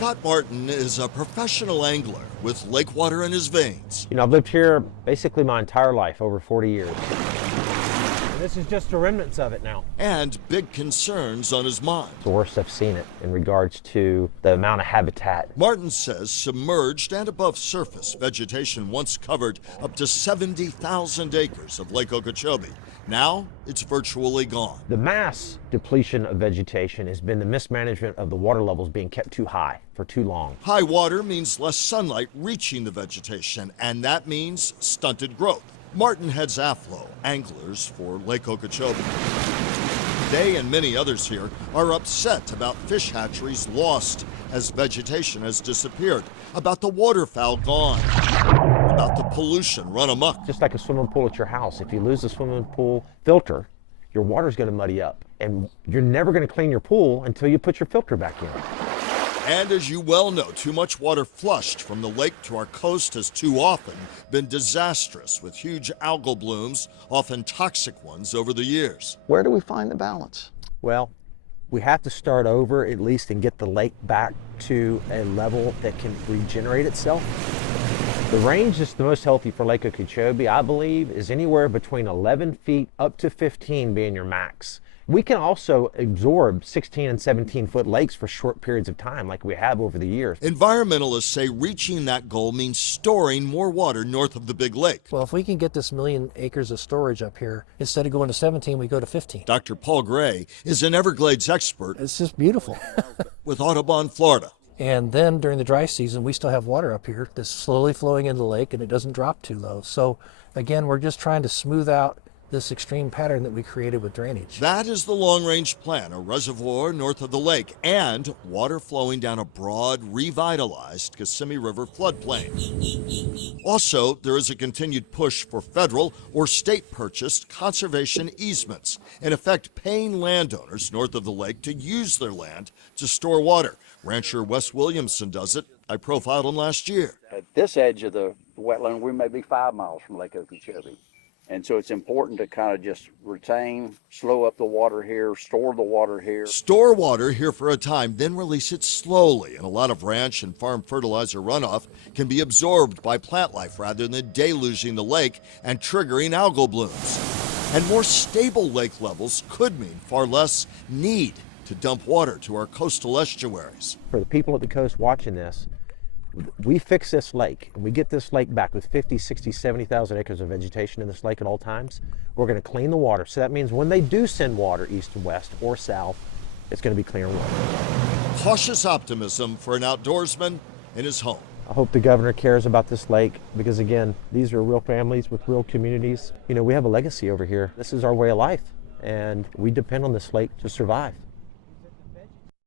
Scott Martin is a professional angler with lake water in his veins. You know, I've lived here basically my entire life, over 40 years. This is just the remnants of it now. And big concerns on his mind. It's the worst I've seen it in regards to the amount of habitat. Martin says submerged and above surface vegetation once covered up to 70,000 acres of Lake Okeechobee. Now it's virtually gone. The mass depletion of vegetation has been the mismanagement of the water levels being kept too high for too long. High water means less sunlight reaching the vegetation, and that means stunted growth. Martin heads AFLO, anglers for Lake Okeechobee. They and many others here are upset about fish hatcheries lost as vegetation has disappeared, about the waterfowl gone, about the pollution run amok. Just like a swimming pool at your house, if you lose the swimming pool filter, your water's going to muddy up, and you're never going to clean your pool until you put your filter back in. And as you well know, too much water flushed from the lake to our coast has too often been disastrous, with huge algal blooms, often toxic ones, over the years. Where do we find the balance? Well, we have to start over at least and get the lake back to a level that can regenerate itself. The range that's the most healthy for Lake Okeechobee, I believe, is anywhere between 11 feet up to 15 being your max. We can also absorb 16 and 17 foot lakes for short periods of time like we have over the years. Environmentalists say reaching that goal means storing more water north of the big lake. Well, if we can get this 1,000,000 acres of storage up here, instead of going to 17, we go to 15. Dr. Paul Gray is an Everglades expert. It's just beautiful. With Audubon, Florida. And then during the dry season, we still have water up here that's slowly flowing into the lake, and it doesn't drop too low. So again, we're just trying to smooth out this extreme pattern that we created with drainage. That is the long-range plan, a reservoir north of the lake and water flowing down a broad, revitalized Kissimmee River floodplain. Also, there is a continued push for federal or state-purchased conservation easements, in effect paying landowners north of the lake to use their land to store water. Rancher Wes Williamson does it. I profiled him last year. At this edge of the wetland, we may be 5 miles from Lake Okeechobee. And so it's important to kind of just retain, slow up the water here, store the water here. Store water here for a time, then release it slowly. And a lot of ranch and farm fertilizer runoff can be absorbed by plant life rather than deluging the lake and triggering algal blooms. And more stable lake levels could mean far less need to dump water to our coastal estuaries. For the people at the coast watching this, we fix this lake and we get this lake back with 50, 60, 70,000 acres of vegetation in this lake at all times. We're going to clean the water. So that means when they do send water east and west or south, it's going to be cleaner water. Cautious optimism for an outdoorsman in his home. I hope the governor cares about this lake because, again, these are real families with real communities. You know, we have a legacy over here. This is our way of life, and we depend on this lake to survive.